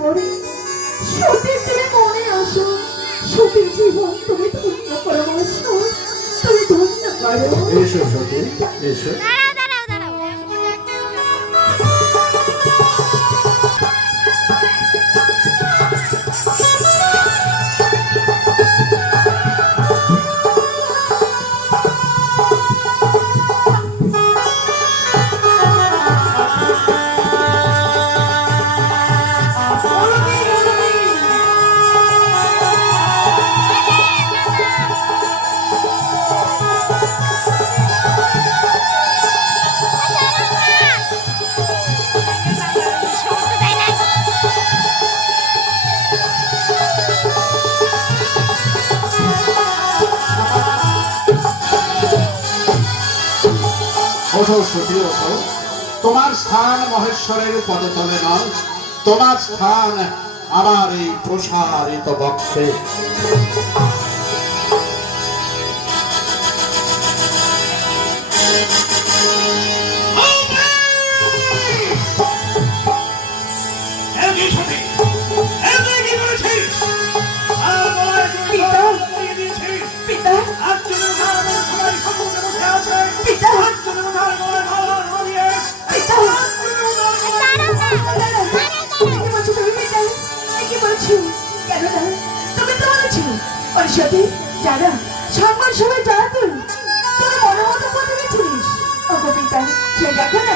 পড়ে সতীর দিনে মনে আসো, সতীর জীবন তুমি ধন্য করো মহাশয়, তুমি ধন্য করো। এসো সতী, এসো। ওঠো সতী, ওঠো। তোমার স্থান মহেশ্বরের পদতলে নয়, তোমার স্থান আমার এই প্রসারিত বক্ষে। যারা সম্মান সবাই যারা তুই তোর মনের মতো করতে গেছিলিস, ওগো পিতা সে দেখো না